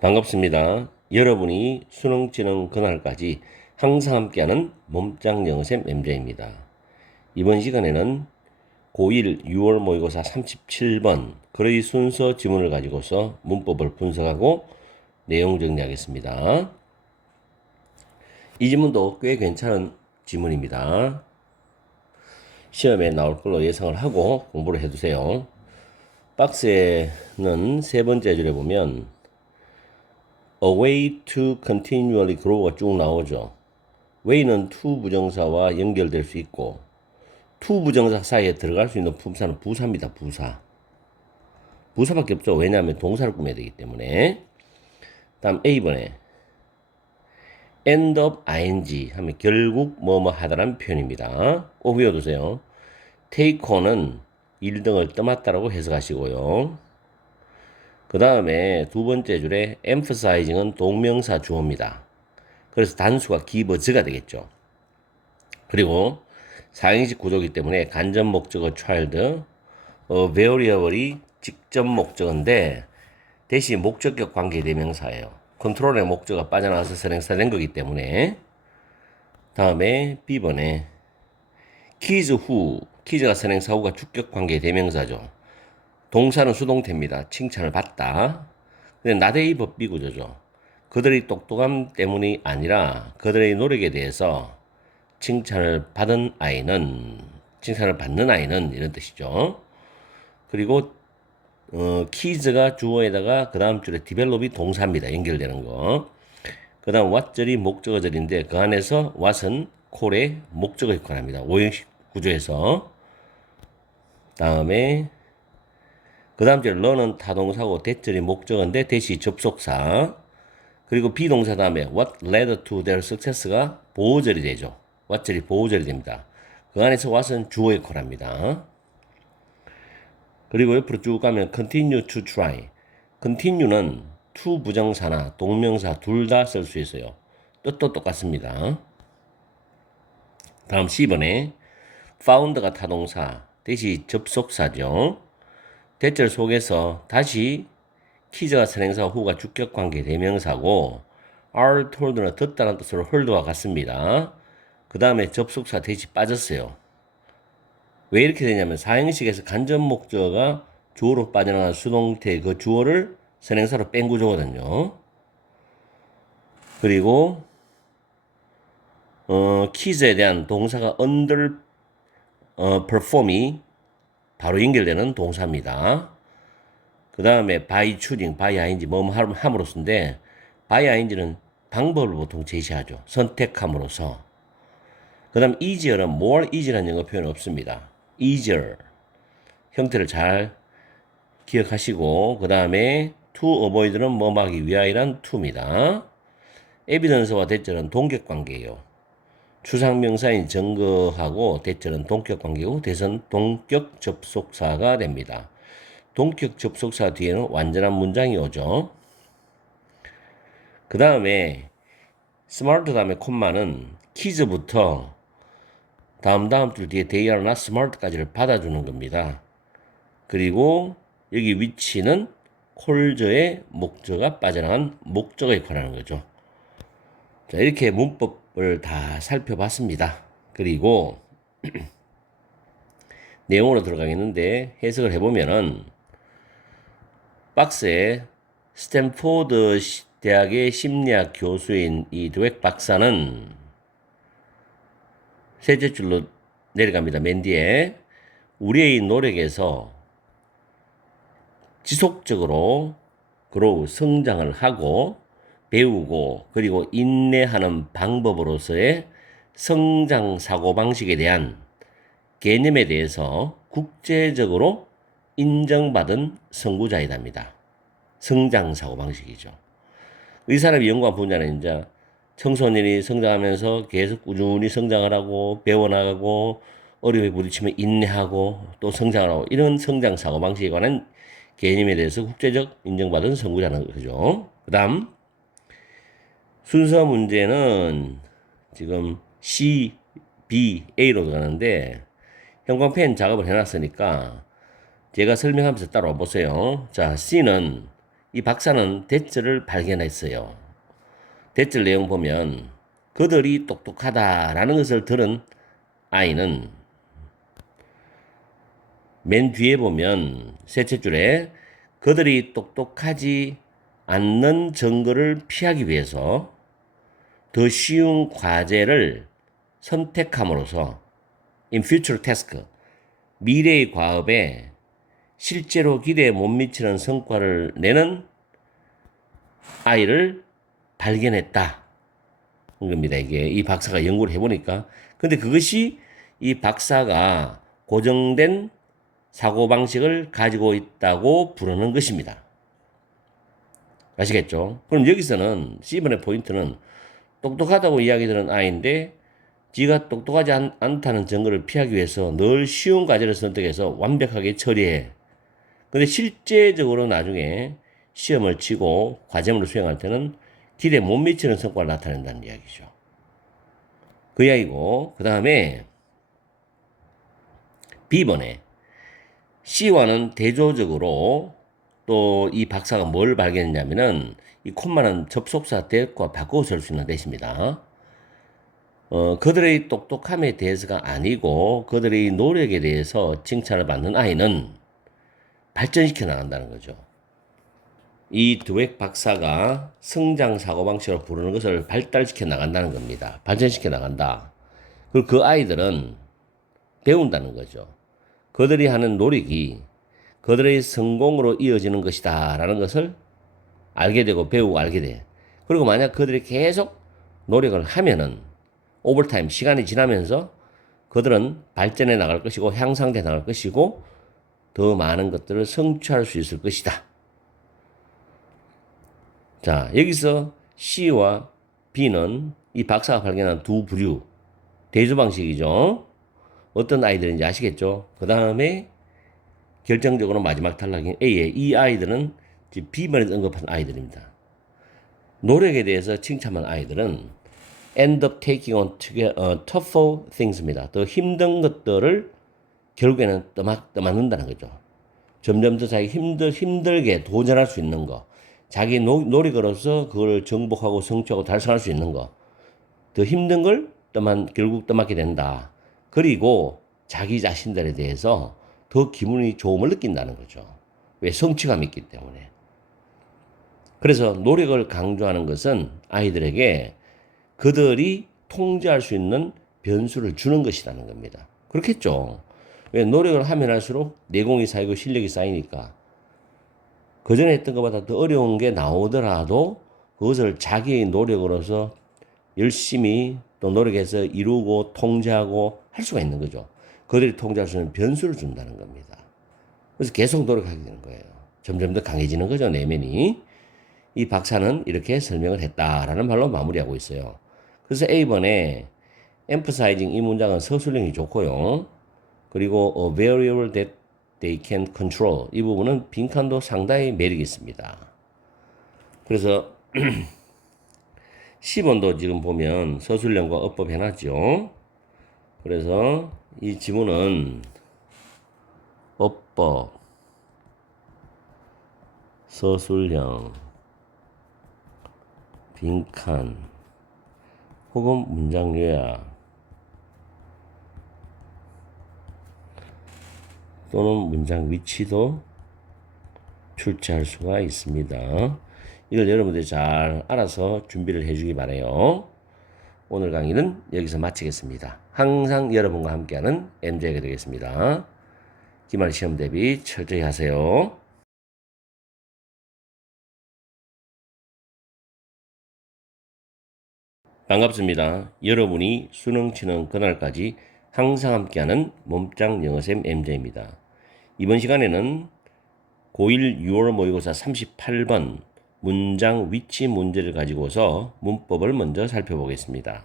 반갑습니다. 여러분이 수능 치는 그날까지 항상 함께하는 몸짱 영어쌤 MJ입니다. 이번 시간에는 고1 6월 모의고사 37번 거의 순서 지문을 가지고서 문법을 분석하고 내용 정리하겠습니다. 이 지문도 꽤 괜찮은 지문입니다. 시험에 나올 걸로 예상을 하고 공부를 해두세요. 박스에는 세 번째 줄에 보면 A way to continually grow가 쭉 나오죠. way는 to 부정사와 연결될 수 있고 to 부정사 사이에 들어갈 수 있는 품사는 부사입니다. 부사. 부사밖에 없죠. 왜냐하면 동사를 꾸며야 되기 때문에. 다음 A번에 end of ing 하면 결국 뭐뭐 하다라는 표현입니다. 꼭 외워두세요. take on은 1등을 떠맡다라고 해석하시고요. 그 다음에 두 번째 줄에 emphasizing은 동명사 주어입니다. 그래서 단수가 give a가 되겠죠. 그리고 사형식 구조이기 때문에 간접 목적어 child, variable이 직접 목적어인데 대신 목적격 관계 대명사예요. 컨트롤의 목적어가 빠져나와서 선행사된 거기 때문에. 다음에 B번에 kiss who, kiss가 선행사 후가 주격 관계 대명사죠. 동사는 수동태입니다. 칭찬을 받다. 근데 나대의 법비 구조죠. 그들의 똑똑함 때문이 아니라 그들의 노력에 대해서 칭찬을 받는 아이는 이런 뜻이죠. 그리고 키즈가 주어에다가 그 다음 줄에 디벨롭이 동사입니다. 연결되는 거. 그 다음 what절이 목적어절인데 그 안에서 what은 콜의 목적어 역할을 합니다. 오형식 구조에서. 다음에 그 다음 줄에 learn은 타동사고 대절이 목적어인데 대시 접속사. 그리고 비동사 다음에 what led to their success가 보호절이 되죠. what절이 보호절이 됩니다. 그 안에서 what은 주어 역할을 합니다. 그리고 옆으로 쭉 가면 continue to try. continue는 to 부정사나 동명사 둘 다 쓸 수 있어요. 뜻도 똑같습니다. 다음 C번에 found가 타동사, 대시 접속사죠. 대절 속에서 다시 키즈가 선행사 후가 주격관계 대명사고 are told는 듣다는 뜻으로 heard와 같습니다. 그 다음에 접속사 대시 빠졌어요. 왜 이렇게 되냐면 사형식에서 간접 목적어가 주어로 빠져나간 수동태 그 주어를 선행사로 뺀 구조거든요. 그리고 키즈에 대한 동사가 under perform이 바로 연결되는 동사입니다. 그 다음에 by choosing, by ing, 뭐 함으로써인데 by ing는 방법을 보통 제시하죠. 선택함으로써. 그 다음 easier은 more easy라는 영어 표현 없습니다. easier 형태를 잘 기억하시고 그 다음에 to avoid는 뭐 막기 위하여란 to입니다. evidence와 대절은 동격관계예요. 추상명사인 증거하고 대절은 동격관계고 대선 동격 접속사가 됩니다. 동격 접속사 뒤에는 완전한 문장이 오죠. 그 다음에 smart 다음에 콤마는 키즈부터 다음 줄 뒤에 they are not smart까지를 받아주는 겁니다. 그리고 여기 위치는 콜저의 목적어가 빠져나간 목적어에 관한 거죠. 자, 이렇게 문법을 다 살펴봤습니다. 그리고 내용으로 들어가겠는데 해석을 해보면은 박스에 스탠포드 대학의 심리학 교수인 이 드웩 박사는 셋째 줄로 내려갑니다. 맨 뒤에 우리의 노력에서 지속적으로 그로우 성장을 하고 배우고 그리고 인내하는 방법으로서의 성장 사고방식에 대한 개념에 대해서 국제적으로 인정받은 선구자이답니다. 성장 사고방식이죠. 이 사람이 연구한 분야는 이제 청소년이 성장하면서 계속 꾸준히 성장을 하고 배워나가고 어려움에 부딪히면 인내하고 또 성장을 하고 이런 성장 사고방식에 관한 개념에 대해서 국제적 인정받은 선구자는 거죠. 그 다음 순서 문제는 지금 C, B, A로 가는데 형광펜 작업을 해놨으니까 제가 설명하면서 따라와 보세요. 자, C는 이 박사는 대절을 발견했어요. 대절 내용 보면 그들이 똑똑하다라는 것을 들은 아이는 맨 뒤에 보면 셋째 줄에 그들이 똑똑하지 않는 증거를 피하기 위해서 더 쉬운 과제를 선택함으로써 in future task 미래의 과업에 실제로 기대에 못 미치는 성과를 내는 아이를 발견했다. 겁니다. 이게 이 박사가 연구를 해보니까. 근데 그것이 이 박사가 고정된 사고방식을 가지고 있다고 부르는 것입니다. 아시겠죠? 그럼 여기서는 C번의 포인트는 똑똑하다고 이야기 들은 아이인데 지가 똑똑하지 않다는 증거를 피하기 위해서 늘 쉬운 과제를 선택해서 완벽하게 처리해. 근데 실제적으로 나중에 시험을 치고 과제물을 수행할 때는 기대에 못 미치는 성과를 나타낸다는 이야기죠. 그 이야기고, 그 다음에 B번에 C와는 대조적으로 또 이 박사가 뭘 발견했냐면은 이 콤마는 접속사 대과 바꾸어 쓸 수 있는 대시입니다. 그들의 똑똑함에 대해서가 아니고 그들의 노력에 대해서 칭찬을 받는 아이는 발전시켜 나간다는 거죠. 이 드웩 박사가 성장 사고방식으로 부르는 것을 발달시켜 나간다는 겁니다. 발전시켜 나간다. 그리고 그 아이들은 배운다는 거죠. 그들이 하는 노력이 그들의 성공으로 이어지는 것이다 라는 것을 알게 되고 배우고 알게 돼. 그리고 만약 그들이 계속 노력을 하면은 오버타임 시간이 지나면서 그들은 발전해 나갈 것이고 향상돼 나갈 것이고 더 많은 것들을 성취할 수 있을 것이다. 자, 여기서 C와 B는 이 박사가 발견한 두 부류 대조 방식이죠. 어떤 아이들인지 아시겠죠? 그 다음에 결정적으로 마지막 탈락인 A의 이 아이들은 B번에 언급한 아이들입니다. 노력에 대해서 칭찬한 아이들은 end up taking on tougher things입니다. 더 힘든 것들을 결국에는 떠맡는다는 거죠. 점점 더 자기 힘들게 도전할 수 있는 거, 자기 노력으로서 그걸 정복하고 성취하고 달성할 수 있는 거, 더 힘든 걸 결국 떠맡게 된다. 그리고 자기 자신들에 대해서 더 기분이 좋음을 느낀다는 거죠. 왜? 성취감이 있기 때문에. 그래서 노력을 강조하는 것은 아이들에게 그들이 통제할 수 있는 변수를 주는 것이라는 겁니다. 그렇겠죠. 왜? 노력을 하면 할수록 내공이 쌓이고 실력이 쌓이니까 그전에 했던 것보다 더 어려운 게 나오더라도 그것을 자기의 노력으로서 열심히 또 노력해서 이루고 통제하고 할 수가 있는 거죠. 그들이 통제할 수 있는 변수를 준다는 겁니다. 그래서 계속 노력하게 되는 거예요. 점점 더 강해지는 거죠, 내면이. 이 박사는 이렇게 설명을 했다라는 말로 마무리하고 있어요. 그래서 A번에 emphasizing 이 문장은 서술형이 좋고요. 그리고 a variable that they can control 이 부분은 빈칸도 상당히 매력이 있습니다. 그래서 10번도 지금 보면 서술형과 어법 해놨죠. 그래서 이 지문은 어법, 서술형, 빈칸, 혹은 문장 요약 또는 문장 위치도 출제할 수가 있습니다. 이걸 여러분들이 잘 알아서 준비를 해주기 바라요. 오늘 강의는 여기서 마치겠습니다. 항상 여러분과 함께하는 MJ가 되겠습니다. 기말 시험 대비 철저히 하세요. 반갑습니다. 여러분이 수능 치는 그날까지 항상 함께하는 몸짱 영어쌤 MJ입니다. 이번 시간에는 고1 6월 모의고사 38번 문장 위치 문제를 가지고서 문법을 먼저 살펴보겠습니다.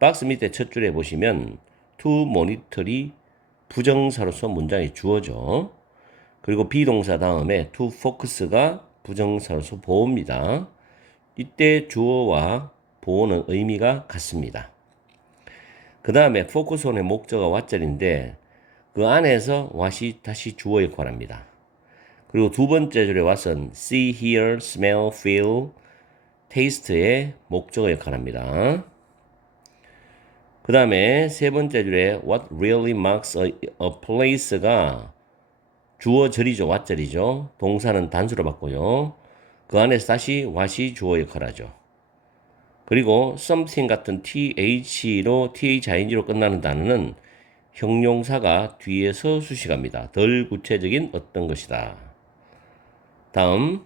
박스 밑에 첫 줄에 보시면 to monitor이 부정사로서 문장이 주어져. 그리고 비동사 다음에 to focus가 부정사로서 보호입니다. 이때 주어와 보호는 의미가 같습니다. 그 다음에 focus on의 목적어가 what절인데 그 안에서 what이 다시 주어 역할을 합니다. 그리고 두 번째 줄에 와선 see, hear, smell, feel, taste의 목적어 역할을 합니다. 그 다음에 세 번째 줄에 what really marks a place가 주어절이죠. what절이죠. 동사는 단수로 바꿔요. 그 안에서 다시 what이 주어 역할을 하죠. 그리고 something 같은 th로 thing로 끝나는 단어는 형용사가 뒤에서 수식합니다. 덜 구체적인 어떤 것이다. 다음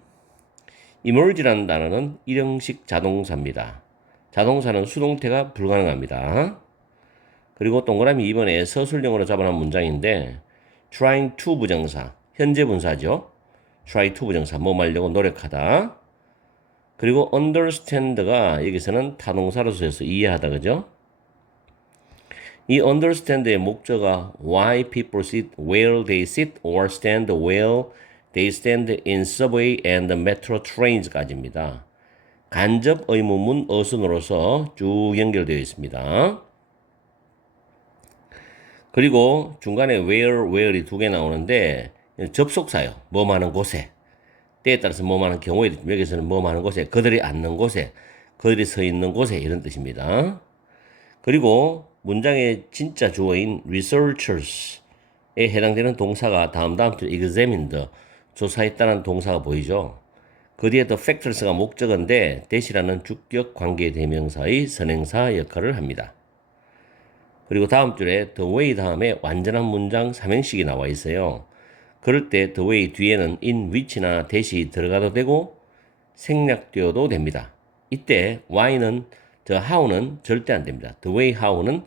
emerge라는 단어는 일형식 자동사입니다. 자동사는 수동태가 불가능합니다. 그리고 동그라미 2번에 서술형으로 잡아놓은 문장인데 trying to 부정사, 현재 분사죠. try to 부정사, 뭐 하려고 노력하다. 그리고 understand가 여기서는 타동사로 쓰여서 이해하다, 그죠? 이 understand의 목적어가 why people sit where they sit or stand where they stand in subway and metro trains까지입니다. 간접 의문문 어순으로서 쭉 연결되어 있습니다. 그리고 중간에 where이 두 개 나오는데 접속사요. 뭐하는 곳에. 때에 따라서 뭐하는 경우에 여기서는 뭐하는 곳에, 그들이 앉는 곳에, 그들이 서 있는 곳에 이런 뜻입니다. 그리고 문장의 진짜 주어인 researchers에 해당되는 동사가 다음 줄 examined, 조사했다는 동사가 보이죠. 그 뒤에 또 factors가 목적어인데 대시라는 주격 관계 대명사의 선행사 역할을 합니다. 그리고 다음 줄에 the way 다음에 완전한 문장 삼행식이 나와 있어요. 그럴 때 the way 뒤에는 in which나 대시 들어가도 되고 생략되어도 됩니다. 이때 why는 how는 절대 안 됩니다. the way how는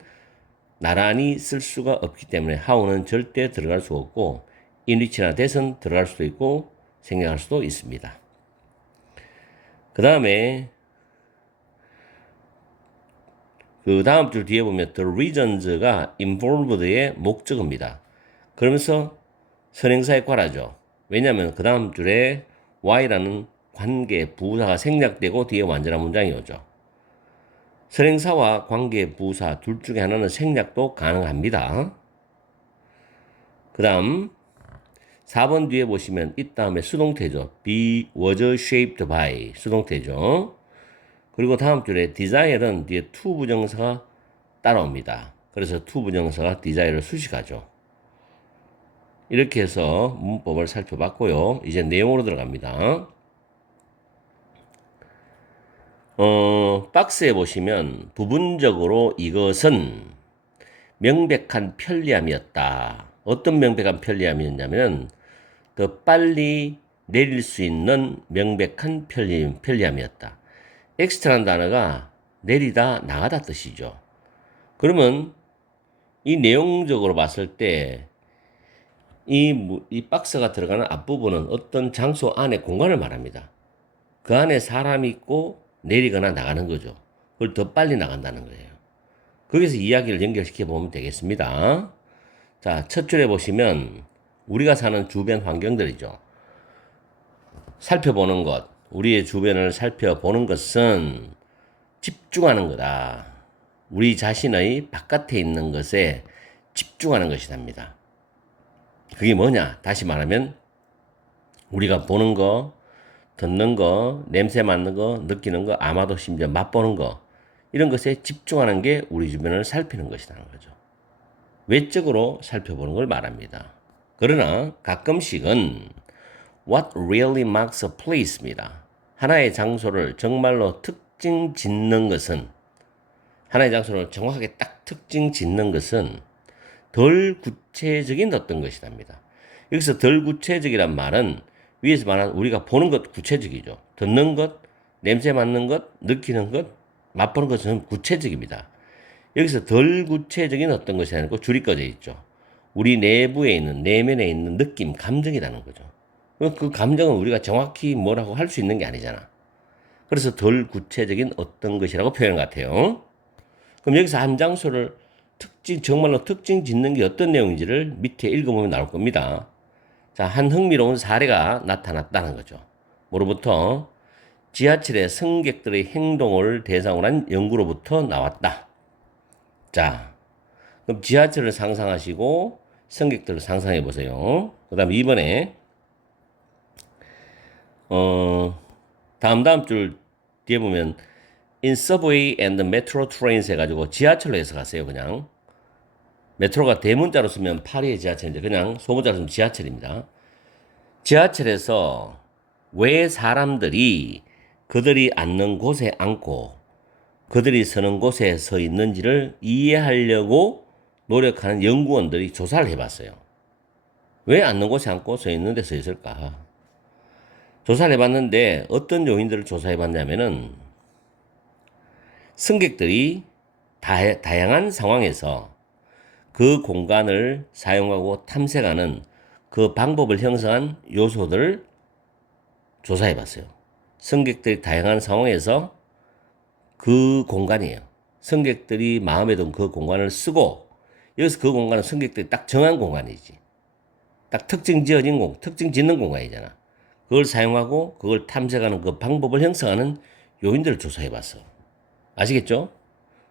나란히 쓸 수가 없기 때문에 how는 절대 들어갈 수 없고 in which나 that은 들어갈 수도 있고 생략할 수도 있습니다. 그 다음에 그 다음 줄 뒤에 보면 the reasons가 involved의 목적어입니다. 그러면서 선행사에 괄하죠. 왜냐하면 그 다음 줄에 why라는 관계 부사가 생략되고 뒤에 완전한 문장이 오죠. 선행사와 관계 부사 둘 중에 하나는 생략도 가능합니다. 그 다음 4번 뒤에 보시면 이 다음에 수동태죠. be was shaped by 수동태죠. 그리고 다음 줄에 desire는 뒤에 to 부정사가 따라옵니다. 그래서 to 부정사가 desire를 수식하죠. 이렇게 해서 문법을 살펴봤고요. 이제 내용으로 들어갑니다. 박스에 보시면 부분적으로 이것은 명백한 편리함이었다. 어떤 명백한 편리함이었냐면 더 빨리 내릴 수 있는 명백한 편리함이었다. 엑스트라는 단어가 내리다, 나가다 뜻이죠. 그러면 이 내용적으로 봤을 때 이 박스가 들어가는 앞부분은 어떤 장소 안에 공간을 말합니다. 그 안에 사람이 있고 내리거나 나가는 거죠. 그걸 더 빨리 나간다는 거예요. 거기서 이야기를 연결시켜 보면 되겠습니다. 자, 첫 줄에 보시면 우리가 사는 주변 환경들이죠. 살펴보는 것, 우리의 주변을 살펴보는 것은 집중하는 거다. 우리 자신의 바깥에 있는 것에 집중하는 것이랍니다. 그게 뭐냐? 다시 말하면 우리가 보는 거, 듣는 거, 냄새 맡는 거, 느끼는 거, 아마도 심지어 맛보는 거 이런 것에 집중하는 게 우리 주변을 살피는 것이라는 거죠. 외적으로 살펴보는 걸 말합니다. 그러나 가끔씩은 what really marks a place입니다. 하나의 장소를 정말로 특징 짓는 것은 하나의 장소를 정확하게 딱 특징 짓는 것은 덜 구체적인 어떤 것이랍니다. 여기서 덜 구체적이란 말은 위에서 말한 우리가 보는 것 구체적이죠. 듣는 것, 냄새 맡는 것, 느끼는 것, 맛보는 것은 구체적입니다. 여기서 덜 구체적인 어떤 것이 아니고 줄이 꺼져 있죠. 우리 내부에 있는, 내면에 있는 느낌, 감정이라는 거죠. 그 감정은 우리가 정확히 뭐라고 할 수 있는 게 아니잖아. 그래서 덜 구체적인 어떤 것이라고 표현한 것 같아요. 그럼 여기서 한 장소를 정말로 특징 짓는 게 어떤 내용인지를 밑에 읽어보면 나올 겁니다. 자, 한 흥미로운 사례가 나타났다는 거죠. 뭐로부터? 지하철의 승객들의 행동을 대상으로 한 연구로부터 나왔다. 자, 그럼 지하철을 상상하시고 승객들을 상상해 보세요. 그 다음 2번에 어, 다음 줄 뒤에 보면 in subway and metro trains 해가지고 지하철로 해서 갔어요, 그냥. 메트로가 대문자로 쓰면 파리의 지하철인데 그냥 소문자로 쓰면 지하철입니다. 지하철에서 왜 사람들이 그들이 앉는 곳에 앉고 그들이 서는 곳에 서 있는지를 이해하려고 노력하는 연구원들이 조사를 해봤어요. 왜 앉는 곳에 앉고 서 있는 데 서 있을까? 조사를 해봤는데 어떤 요인들을 조사해봤냐면은 승객들이 다양한 상황에서 그 공간을 사용하고 탐색하는 그 방법을 형성한 요소들을 조사해봤어요. 승객들이 다양한 상황에서 그 공간이에요. 승객들이 마음에 든 그 공간을 쓰고 여기서 그 공간은 승객들이 딱 정한 공간이지. 딱 특징 짓는 공간이잖아. 그걸 사용하고 그걸 탐색하는 그 방법을 형성하는 요인들을 조사해봤어. 아시겠죠?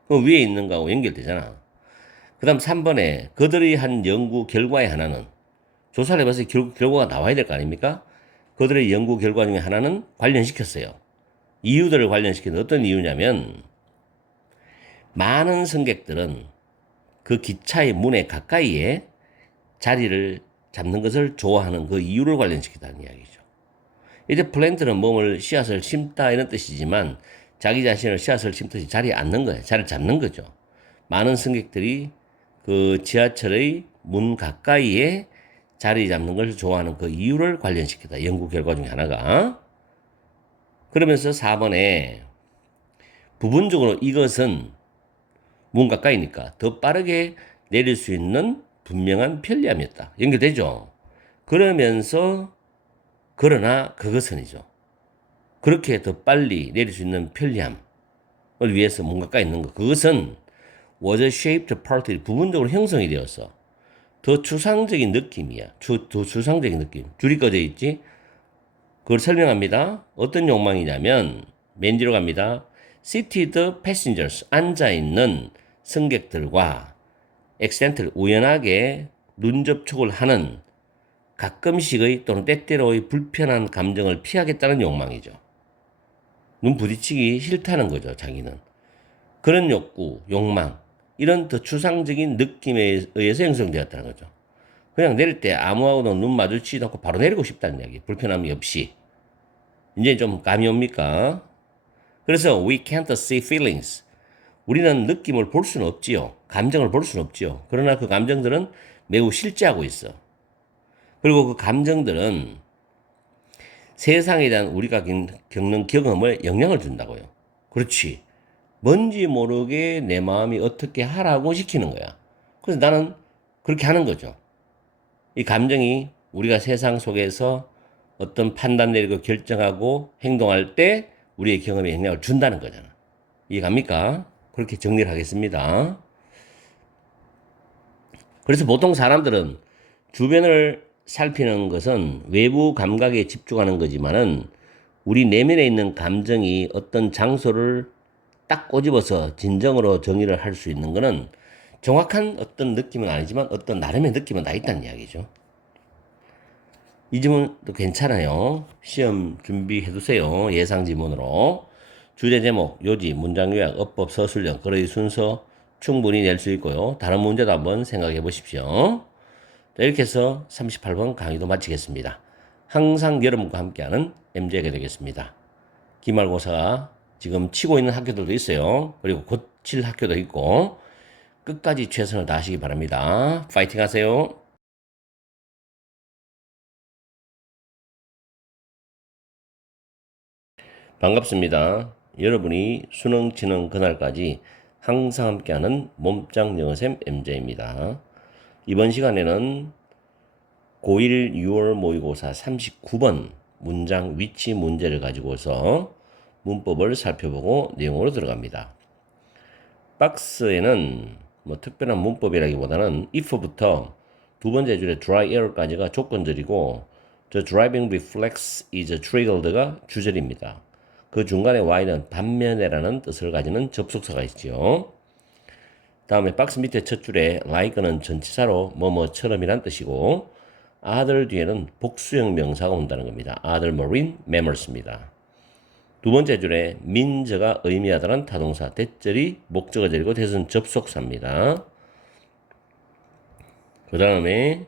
그 위에 있는 거하고 연결되잖아. 그 다음 3번에 그들이 한 연구 결과의 하나는 조사를 해봐서 결과가 나와야 될 거 아닙니까? 그들의 연구 결과 중에 하나는 관련시켰어요. 이유들을 관련시키는 어떤 이유냐면 많은 승객들은 그 기차의 문에 가까이에 자리를 잡는 것을 좋아하는 그 이유를 관련시키다는 이야기죠. 이제 플랜트는 몸을 씨앗을 심다 이런 뜻이지만 자기 자신을 씨앗을 심듯이 자리에 앉는 거예요. 자리를 잡는 거죠. 많은 승객들이 그 지하철의 문 가까이에 자리 잡는 것을 좋아하는 그 이유를 관련시키다. 연구 결과 중에 하나가. 그러면서 4번에 부분적으로 이것은 문 가까이니까 더 빠르게 내릴 수 있는 분명한 편리함이었다. 연결되죠? 그러면서 그러나 그것은이죠. 그렇게 더 빨리 내릴 수 있는 편리함을 위해서 문 가까이 있는 것. 그것은 was shaped partly 부분적으로 형성이 되었어. 더 추상적인 느낌이야. 더 추상적인 느낌. 줄이 꺼져 있지? 그걸 설명합니다. 어떤 욕망이냐면 맨 뒤로 갑니다. seated passengers 앉아있는 승객들과 accidental 우연하게 눈 접촉을 하는 가끔씩의 또는 때때로의 불편한 감정을 피하겠다는 욕망이죠. 눈 부딪히기 싫다는 거죠, 자기는. 그런 욕구, 욕망, 이런 더 추상적인 느낌에 의해서 형성되었다는 거죠. 그냥 내릴 때 아무하고도 눈 마주치지 않고 바로 내리고 싶다는 이야기. 불편함이 없이. 이제 좀 감이 옵니까? 그래서 we can't see feelings. 우리는 느낌을 볼 수는 없지요. 감정을 볼 수는 없지요. 그러나 그 감정들은 매우 실제하고 있어. 그리고 그 감정들은 세상에 대한 우리가 겪는 경험을 영향을 준다고요. 그렇지. 뭔지 모르게 내 마음이 어떻게 하라고 시키는 거야. 그래서 나는 그렇게 하는 거죠. 이 감정이 우리가 세상 속에서 어떤 판단 내리고 결정하고 행동할 때 우리의 경험에 영향을 준다는 거잖아. 이해갑니까? 그렇게 정리를 하겠습니다. 그래서 보통 사람들은 주변을 살피는 것은 외부 감각에 집중하는 거지만은 우리 내면에 있는 감정이 어떤 장소를 딱 꼬집어서 진정으로 정의를 할 수 있는 거는 정확한 어떤 느낌은 아니지만 어떤 나름의 느낌은 다 있다는 이야기죠. 이 지문도 괜찮아요. 시험 준비해 두세요. 예상 지문으로. 주제 제목, 요지, 문장 요약, 어법, 서술형, 그의 순서 충분히 낼 수 있고요. 다른 문제도 한번 생각해 보십시오. 이렇게 해서 38번 강의도 마치겠습니다. 항상 여러분과 함께하는 MJ가 되겠습니다. 기말고사가 지금 치고 있는 학교들도 있어요. 그리고 곧 칠 학교도 있고 끝까지 최선을 다하시기 바랍니다. 파이팅 하세요. 반갑습니다. 여러분이 수능 치는 그날까지 항상 함께하는 몸짱 영어쌤 MJ입니다. 이번 시간에는 고1 6월 모의고사 39번 문장 위치 문제를 가지고서 문법을 살펴보고 내용으로 들어갑니다. 박스에는 뭐 특별한 문법이라기보다는 if부터 두 번째 줄의 dry error까지가 조건절이고 the driving reflex is triggered가 주절입니다. 그 중간에 y는 반면에라는 뜻을 가지는 접속사가 있지요. 다음에 박스 밑에 첫 줄에 like는 전치사로 뭐뭐처럼이란 뜻이고 other 뒤에는 복수형 명사가 온다는 겁니다. other marine mammals입니다. 두 번째 줄에 민저가 의미하다는 타동사, 대절이 목적어절이고 대선 접속사입니다. 그 다음에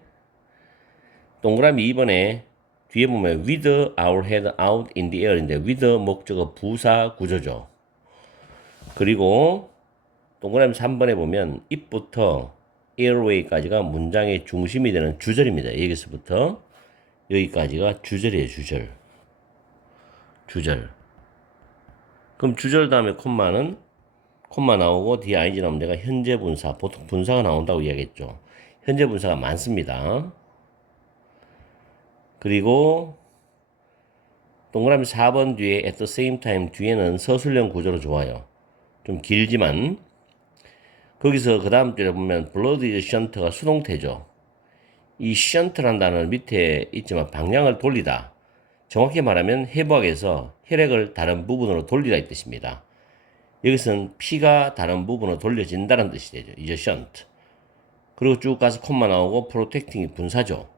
동그라미 2번에 뒤에 보면 with our head out in the air인데 with 목적어 부사 구조죠. 그리고 동그라미 3번에 보면 입부터 airway까지가 문장의 중심이 되는 주절입니다. 여기서부터 여기까지가 주절이에요. 주절. 그럼 주절 다음에 콤마 나오고 뒤에 ing 나오면 내가 현재 분사, 보통 분사가 나온다고 이야기했죠. 현재 분사가 많습니다. 그리고 동그라미 4번 뒤에 at the same time 뒤에는 서술형 구조로 좋아요. 좀 길지만 거기서 그 다음 줄에 보면 blood is shun트가 수동태죠. 이 shun트란 단어는 밑에 있지만 방향을 돌리다. 정확히 말하면 해부학에서 혈액을 다른 부분으로 돌리다 이 뜻입니다. 여기서는 피가 다른 부분으로 돌려진다는 뜻이 되죠. 이제 shunt. 그리고 쭉 가서 콤마 나오고 protecting이 분사죠.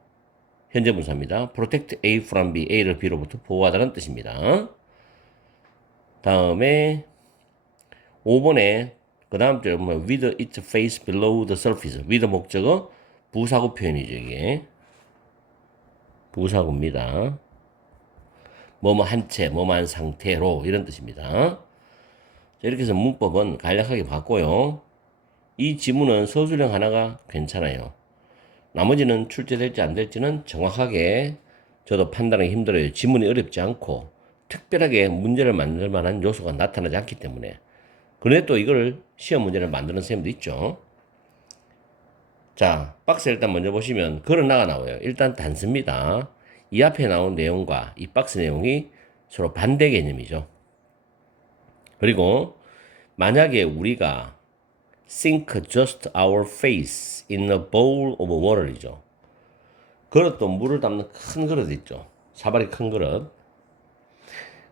현재 분사입니다. protect A from B, A를 B로부터 보호하다는 뜻입니다. 다음에 5번에 그 다음 줄에 보면 with its face below the surface. with 목적어 부사구 표현이죠. 이게 부사구입니다. 뭐뭐 한 채, 뭐뭐 한 상태로 이런 뜻입니다. 자, 이렇게 해서 문법은 간략하게 봤고요. 이 지문은 서술형 하나가 괜찮아요. 나머지는 출제될지 안 될지는 정확하게 저도 판단하기 힘들어요. 지문이 어렵지 않고 특별하게 문제를 만들 만한 요소가 나타나지 않기 때문에. 그런데 또 이걸 시험 문제를 만드는 쌤도 있죠. 자, 박스 일단 먼저 보시면 걸어나가 나와요. 일단 단수입니다. 이 앞에 나온 내용과 이 박스 내용이 서로 반대 개념이죠. 그리고 만약에 우리가 sink just our face in a bowl of water이죠. 그릇도 물을 담는 큰 그릇 있죠. 사발이 큰 그릇.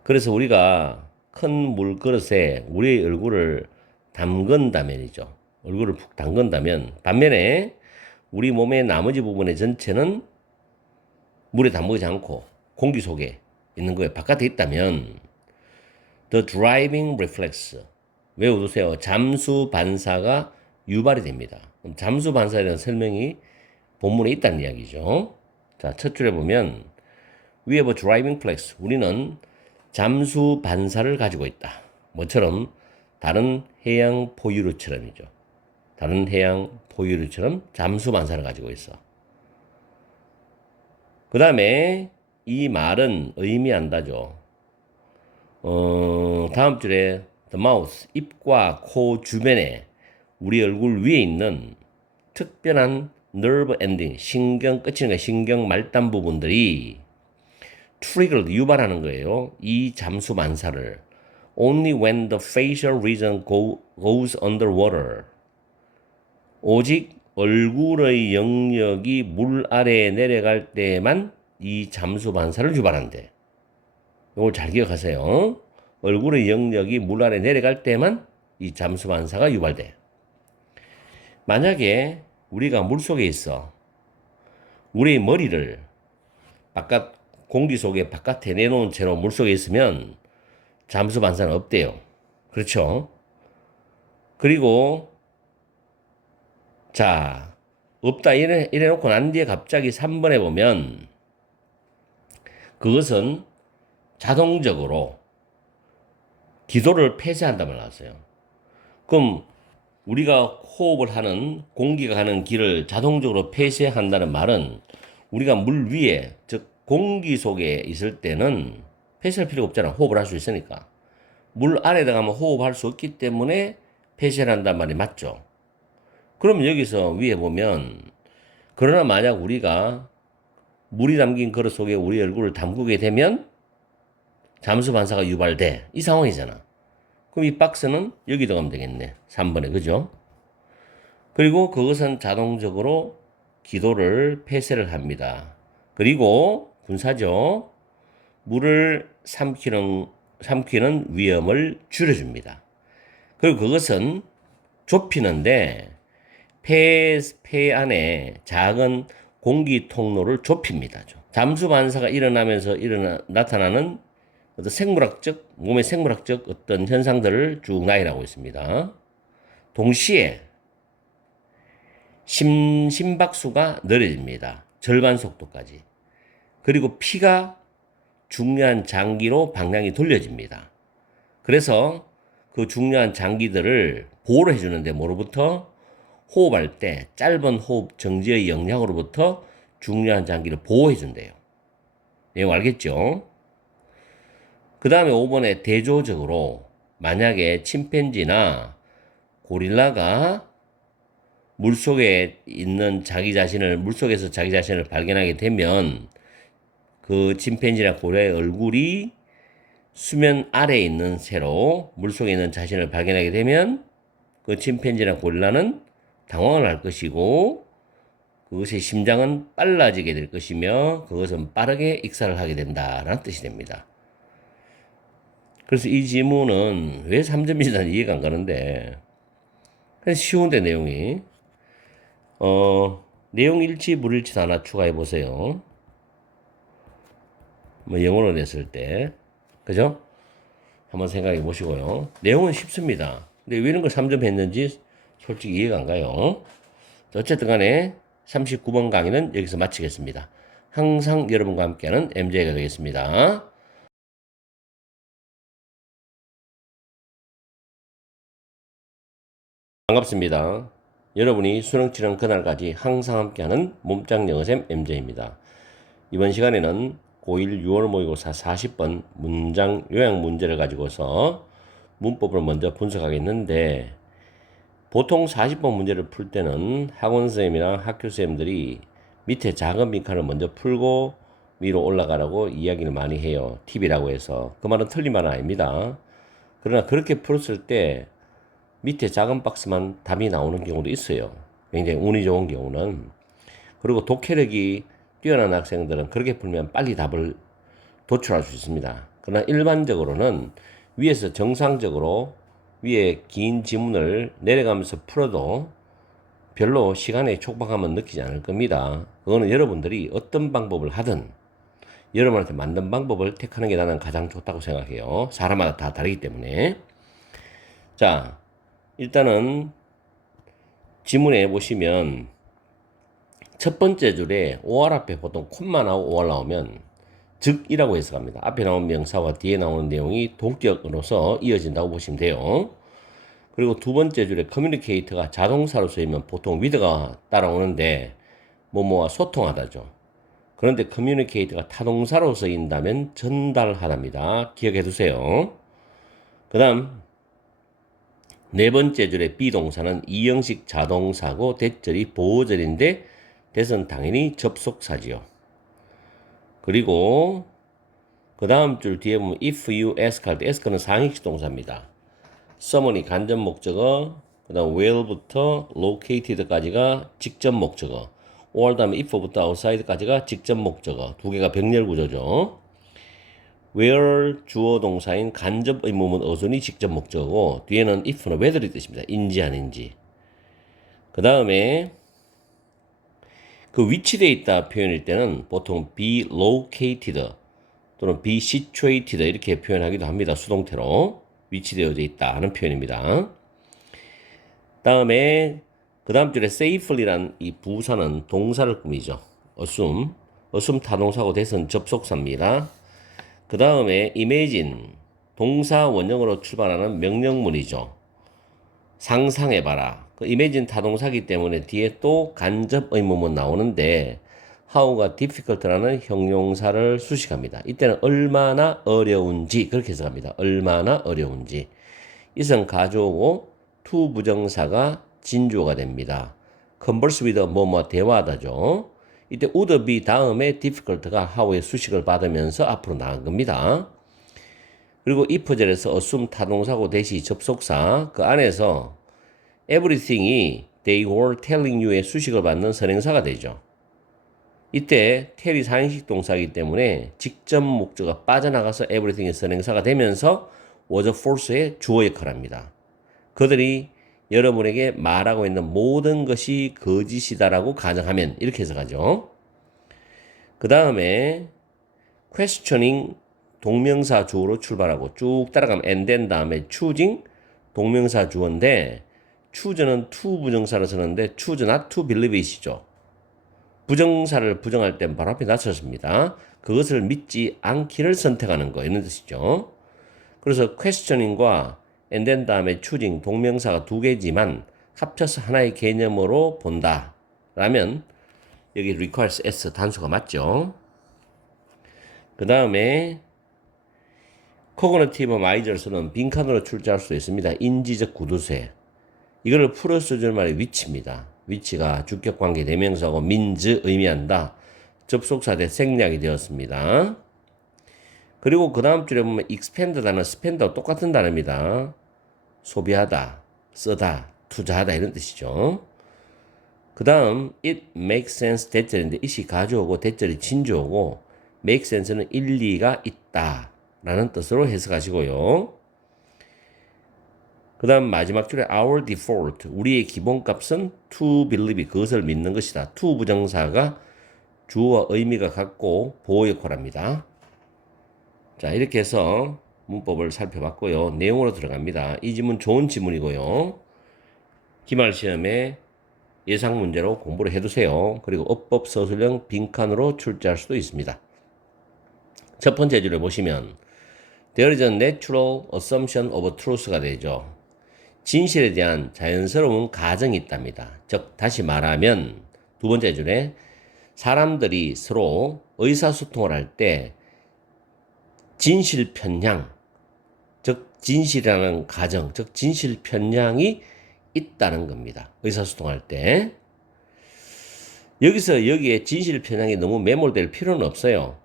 그래서 우리가 큰 물그릇에 우리의 얼굴을 담근다면이죠. 얼굴을 푹 담근다면 반면에 우리 몸의 나머지 부분의 전체는 물에 담그지 않고 공기 속에 있는 거에 바깥에 있다면 the driving reflex 외워두세요. 잠수 반사가 유발이 됩니다. 잠수 반사에 대한 설명이 본문에 있다는 이야기죠. 자, 첫 줄에 보면 we have a driving reflex. 우리는 잠수 반사를 가지고 있다. 뭐처럼? 다른 해양 포유류처럼이죠. 다른 해양 포유류처럼 잠수 반사를 가지고 있어. 그 다음에 이 말은 의미한다죠. 다음 줄에 the mouth, 입과 코 주변에 우리 얼굴 위에 있는 특별한 nerve ending, 신경 끝이니까 신경 말단 부분들이 triggered, 유발하는 거예요. 이 잠수 반사를. Only when the facial region goes underwater. 오직 얼굴의 영역이 물 아래에 내려갈 때만 이 잠수 반사를 유발한대. 이걸 잘 기억하세요. 얼굴의 영역이 물 아래 내려갈 때만 이 잠수 반사가 유발돼. 만약에 우리가 물속에 있어. 우리의 머리를 바깥 공기 속에 바깥에 내놓은 채로 물속에 있으면 잠수 반사는 없대요. 그렇죠? 그리고 자, 없다 이래 놓고 난 뒤에 갑자기 3번에 보면 그것은 자동적으로 기도를 폐쇄한다고 나왔어요. 그럼 우리가 호흡을 하는 공기가 가는 길을 자동적으로 폐쇄한다는 말은 우리가 물 위에 즉 공기 속에 있을 때는 폐쇄할 필요가 없잖아. 호흡을 할 수 있으니까. 물 아래에 가면 호흡할 수 없기 때문에 폐쇄를 한단 말이 맞죠. 그럼 여기서 위에 보면 그러나 만약 우리가 물이 담긴 그릇 속에 우리 얼굴을 담그게 되면 잠수 반사가 유발돼. 이 상황이잖아. 그럼 이 박스는 여기 들어가면 되겠네. 3번에. 그죠? 그리고 그것은 자동적으로 기도를 폐쇄를 합니다. 그리고 군사죠. 물을 삼키는 위험을 줄여줍니다. 그리고 그것은 좁히는데 폐 안에 작은 공기 통로를 좁힙니다. 잠수 반사가 일어나면서 나타나는 어떤 몸의 생물학적 어떤 현상들을 쭉 나열하고 있습니다. 동시에 심박수가 느려집니다. 절반 속도까지. 그리고 피가 중요한 장기로 방향이 돌려집니다. 그래서 그 중요한 장기들을 보호를 해주는데 뭐로부터? 호흡할 때 짧은 호흡 정지의 영향으로부터 중요한 장기를 보호해준대요. 내용 알겠죠? 그 다음에 5번에 대조적으로 만약에 침팬지나 고릴라가 물속에 있는 물속에서 자기 자신을 발견하게 되면 그 침팬지나 고릴라의 얼굴이 수면 아래에 있는 새로 물속에 있는 자신을 발견하게 되면 그 침팬지나 고릴라는 당황을 할 것이고 그것의 심장은 빨라지게 될 것이며 그것은 빠르게 익사를 하게 된다라는 뜻이 됩니다. 그래서 이 지문은 왜 3점인지 난 이해가 안 가는데 쉬운데 내용이 내용 일치 불일치도 하나 추가해 보세요. 뭐 영어로 냈을 때 그죠? 한번 생각해 보시고요. 내용은 쉽습니다. 근데 왜 이런 걸 3점 했는지 솔직히 이해가 안 가요. 어쨌든 간에 39번 강의는 여기서 마치겠습니다. 항상 여러분과 함께하는 MJ가 되겠습니다. 반갑습니다. 여러분이 수능 치는 그날까지 항상 함께하는 몸짱 영어쌤 MJ입니다. 이번 시간에는 고1 6월 모의고사 40번 문장 요약 문제를 가지고서 문법을 먼저 분석하겠는데 보통 40번 문제를 풀 때는 학원선생님이나 학교선생님들이 밑에 작은 빈칸을 먼저 풀고 위로 올라가라고 이야기를 많이 해요. 팁이라고 해서. 그 말은 틀린 말은 아닙니다. 그러나 그렇게 풀었을 때 밑에 작은 박스만 답이 나오는 경우도 있어요. 굉장히 운이 좋은 경우는. 그리고 독해력이 뛰어난 학생들은 그렇게 풀면 빨리 답을 도출할 수 있습니다. 그러나 일반적으로는 위에서 정상적으로 위에 긴 지문을 내려가면서 풀어도 별로 시간의 촉박함은 느끼지 않을 겁니다. 그거는 여러분들이 어떤 방법을 하든 여러분한테 맞는 방법을 택하는 게 나는 가장 좋다고 생각해요. 사람마다 다 다르기 때문에. 자, 일단은 지문에 보시면 첫 번째 줄에 OR 앞에 보통 콤마 나오고 OR 나오면 즉이라고 해석합니다. 앞에 나온 명사와 뒤에 나오는 내용이 동격으로서 이어진다고 보시면 돼요. 그리고 두 번째 줄에 communicate가 자동사로 쓰이면 보통 with가 따라오는데 뭐뭐와 소통하다죠. 그런데 communicate가 타동사로 쓰인다면 전달하답니다. 기억해 두세요. 그 다음 네 번째 줄에 비동사는 이형식 자동사고 대절이 보호절인데 대선 당연히 접속사지요. 그리고 그 다음 줄 뒤에 보면 if you ask 할 때 ask는 상행식 동사입니다. someone이 간접 목적어, 그 다음 where부터 located까지가 직접 목적어, or 다음에 if부터 outside까지가 직접 목적어, 두 개가 병렬 구조죠. where 주어 동사인 간접 의문문 어순이 직접 목적어고 뒤에는 if는 whether의 뜻입니다. 인지 아닌지. 그 다음에 그 위치되어 있다 표현일 때는 보통 be located 또는 be situated 이렇게 표현하기도 합니다. 수동태로 위치되어져 있다 하는 표현입니다. 다음에 그 다음 줄에 safely란 이 부사는 동사를 꾸미죠. assume 타동사고 대선 접속사입니다. 그 다음에 imagine 동사 원형으로 출발하는 명령문이죠. 상상해봐라. 그 imagine 타동사기 때문에 뒤에 또 간접 의문문 나오는데 how가 difficult라는 형용사를 수식합니다. 이때는 얼마나 어려운지 그렇게 해석합니다. 얼마나 어려운지. 이선 가져오고 to 부정사가 진주어가 됩니다. converse with 뭐뭐 대화하다죠. 이때 would be 다음에 difficult가 how의 수식을 받으면서 앞으로 나간 겁니다. 그리고 if절에서 assume 타동사고 대시 접속사 그 안에서 everything이 they were telling you의 수식을 받는 선행사가 되죠. 이때 tell이 상행식 동사이기 때문에 직접 목적어가 빠져나가서 everything의 선행사가 되면서 was false의 주어 역할을 합니다. 그들이 여러분에게 말하고 있는 모든 것이 거짓이다라고 가정하면 이렇게 해석하죠. 그 다음에 questioning 동명사 주어로 출발하고 쭉 따라가면 and then 다음에 choosing 동명사 주어인데 choose는 to 부정사로 쓰는데 choose not to believe it이죠. 부정사를 부정할 땐 바로 앞에 낮췄습니다. 그것을 믿지 않기를 선택하는 거 이런 뜻이죠. 그래서 questioning과 and then 다음에 choosing 동명사가 두 개지만 합쳐서 하나의 개념으로 본다 라면 여기 requires s 단수가 맞죠. 그 다음에 cognitive miser는 빈칸으로 출제할 수 있습니다. 인지적 구두쇠. 이거를 풀어서 줄 말이 위치입니다. 위치가 주격관계 대명사고 means 의미한다. 접속사 대 생략이 되었습니다. 그리고 그 다음 줄에 보면 expand 단어, spend와 똑같은 단어입니다. 소비하다, 쓰다, 투자하다 이런 뜻이죠. 그 다음 it makes sense 대절인데 it이 가져오고 대절이 진주어고 make sense는 일리가 있다 라는 뜻으로 해석하시고요. 그 다음 마지막 줄에 our default 우리의 기본값은 to believe 그것을 믿는 것이다. to 부정사가 주어와 의미가 같고 보호 역할합니다. 자 이렇게 해서 문법을 살펴봤고요. 내용으로 들어갑니다. 이 지문 좋은 지문이고요. 기말시험에 예상 문제로 공부를 해두세요. 그리고 어법 서술형 빈칸으로 출제할 수도 있습니다. 첫 번째 줄에 보시면 There is a natural assumption of truth가 되죠. 진실에 대한 자연스러운 가정이 있답니다. 즉 다시 말하면 두 번째 줄에 사람들이 서로 의사소통을 할 때 진실 편향, 즉 진실이라는 가정, 즉 진실 편향이 있다는 겁니다. 의사소통할 때. 여기에 진실 편향이 너무 매몰될 필요는 없어요.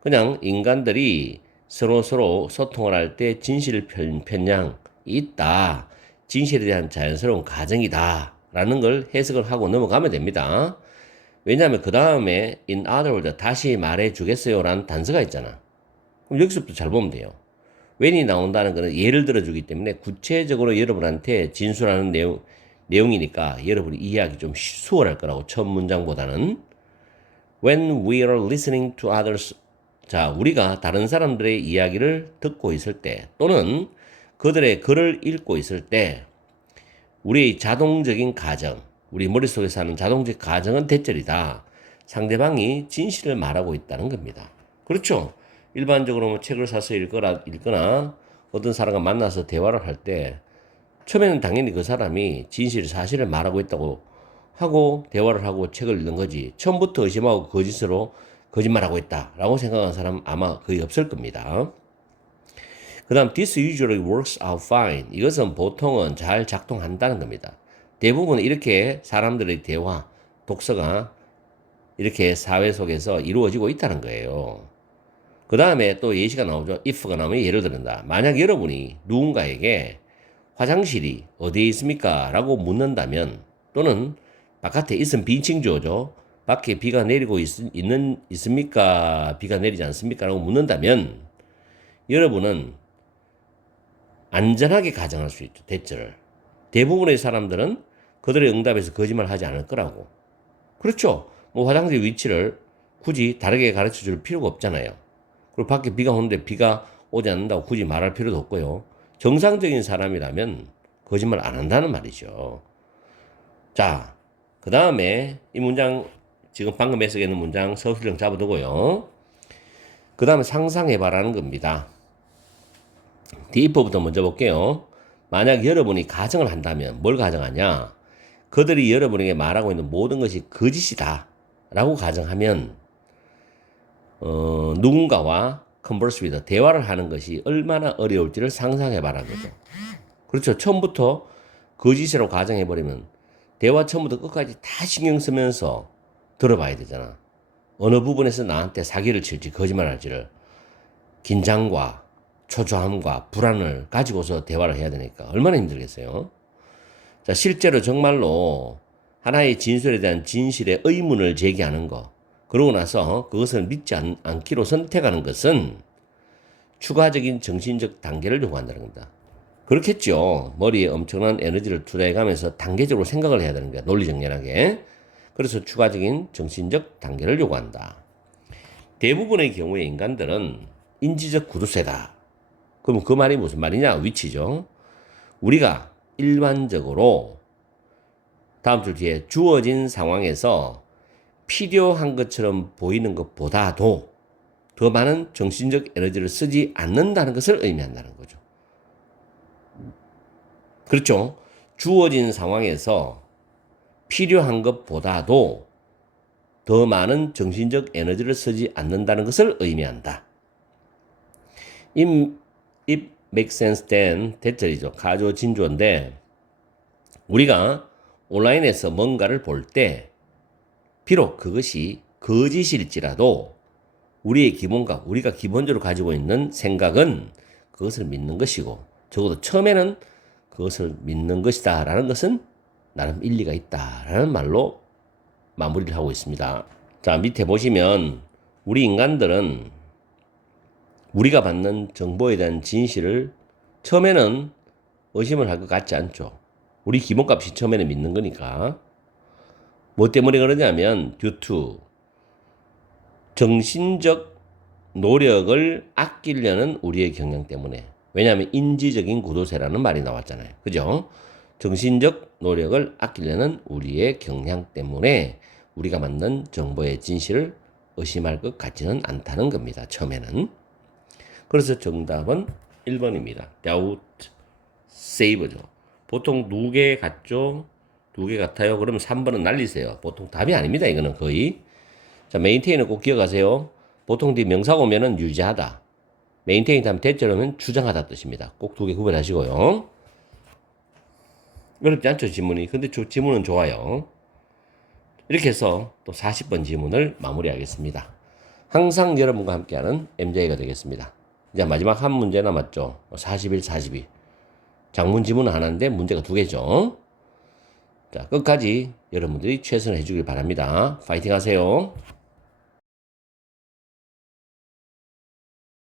그냥 인간들이 서로 소통을 할 때 진실 편향이 있다. 진실에 대한 자연스러운 가정이다. 라는 걸 해석을 하고 넘어가면 됩니다. 왜냐하면 그 다음에 in other words 다시 말해 주겠어요 라는 단서가 있잖아. 그럼 여기서부터 잘 보면 돼요. when이 나온다는 것은 예를 들어주기 때문에 구체적으로 여러분한테 진술하는 내용이니까 여러분이 이해하기 좀 수월할 거라고 첫 문장보다는 when we are listening to others 자 우리가 다른 사람들의 이야기를 듣고 있을 때 또는 그들의 글을 읽고 있을 때 우리의 자동적인 가정 우리 머릿속에서 하는 자동적 가정은 대절이다. 상대방이 진실을 말하고 있다는 겁니다. 그렇죠? 일반적으로 뭐 책을 사서 읽거나 어떤 사람과 만나서 대화를 할 때 처음에는 당연히 그 사람이 사실을 말하고 있다고 하고 대화를 하고 책을 읽는 거지 처음부터 의심하고 거짓말하고 있다라고 생각하는 사람 아마 거의 없을 겁니다. 그 다음 this usually works out fine 이것은 보통은 잘 작동한다는 겁니다. 대부분 이렇게 사람들의 대화, 독서가 이렇게 사회 속에서 이루어지고 있다는 거예요. 그 다음에 또 예시가 나오죠. if가 나오면 예를 든다. 만약 여러분이 누군가에게 화장실이 어디에 있습니까? 라고 묻는다면 또는 바깥에 있으면 비칭 주어죠. 밖에 비가 내리고 있습니까? 비가 내리지 않습니까? 라고 묻는다면 여러분은 안전하게 가정할 수 있죠. 대절을. 대부분의 사람들은 그들의 응답에서 거짓말 하지 않을 거라고. 그렇죠. 뭐 화장실 위치를 굳이 다르게 가르쳐 줄 필요가 없잖아요. 그리고 밖에 비가 오는데 비가 오지 않는다고 굳이 말할 필요도 없고요. 정상적인 사람이라면 거짓말 안 한다는 말이죠. 자, 그 다음에 이 문장 지금 방금 해석했는 문장 서술형 잡아두고요. 그 다음에 상상해봐라는 겁니다. 디프부터 먼저 볼게요. 만약 여러분이 가정을 한다면 뭘 가정하냐? 그들이 여러분에게 말하고 있는 모든 것이 거짓이다 라고 가정하면 누군가와 converse with 대화를 하는 것이 얼마나 어려울지를 상상해봐라는 거죠. 그렇죠. 처음부터 거짓이라고 가정해버리면 대화 처음부터 끝까지 다 신경 쓰면서 들어봐야 되잖아. 어느 부분에서 나한테 사기를 칠지 거짓말할지를 긴장과 초조함과 불안을 가지고서 대화를 해야 되니까 얼마나 힘들겠어요. 자, 실제로 정말로 하나의 진술에 대한 진실의 의문을 제기하는 거 그러고 나서 그것을 믿지 않기로 선택하는 것은 추가적인 정신적 단계를 요구한다는 겁니다. 그렇겠죠. 머리에 엄청난 에너지를 투자해가면서 단계적으로 생각을 해야 되는 거야. 논리정연하게. 그래서 추가적인 정신적 단계를 요구한다. 대부분의 경우에 인간들은 인지적 구두쇠다. 그럼 그 말이 무슨 말이냐? 위치죠. 우리가 일반적으로 다음 줄 뒤에 주어진 상황에서 필요한 것처럼 보이는 것보다도 더 많은 정신적 에너지를 쓰지 않는다는 것을 의미한다는 거죠. 그렇죠? 주어진 상황에서 필요한 것보다도 더 많은 정신적 에너지를 쓰지 않는다는 것을 의미한다. It makes sense then 대절이죠. 가조 진주어인데 우리가 온라인에서 뭔가를 볼 때 비록 그것이 거짓일지라도 우리의 기본각, 우리가 기본적으로 가지고 있는 생각은 그것을 믿는 것이고 적어도 처음에는 그것을 믿는 것이다 라는 것은 나름 일리가 있다 라는 말로 마무리를 하고 있습니다. 자, 밑에 보시면 우리 인간들은 우리가 받는 정보에 대한 진실을 처음에는 의심을 할 것 같지 않죠. 우리 기본값이 처음에는 믿는 거니까. 뭐 때문에 그러냐면 due to 정신적 노력을 아끼려는 우리의 경향 때문에. 왜냐하면 인지적인 구도세라는 말이 나왔잖아요. 그죠? 정신적 노력을 아끼려는 우리의 경향 때문에 우리가 만든 정보의 진실을 의심할 것 같지는 않다는 겁니다. 처음에는. 그래서 정답은 1번입니다. doubt, save죠. 보통 두 개 같죠? 두 개 같아요? 그러면 3번은 날리세요. 보통 답이 아닙니다. 이거는 거의. 자, maintain은 꼭 기억하세요. 보통 뒤 명사가 오면은 유지하다. maintain 다음 대절하면 주장하다 뜻입니다. 꼭 두 개 구별하시고요. 어렵지 않죠, 지문이. 근데 지문은 좋아요. 이렇게 해서 또 40번 지문을 마무리하겠습니다. 항상 여러분과 함께하는 MJ가 되겠습니다. 이제 마지막 한 문제 남았죠. 41, 42. 장문 지문 하나인데 문제가 두 개죠. 자, 끝까지 여러분들이 최선을 해주길 바랍니다. 파이팅 하세요.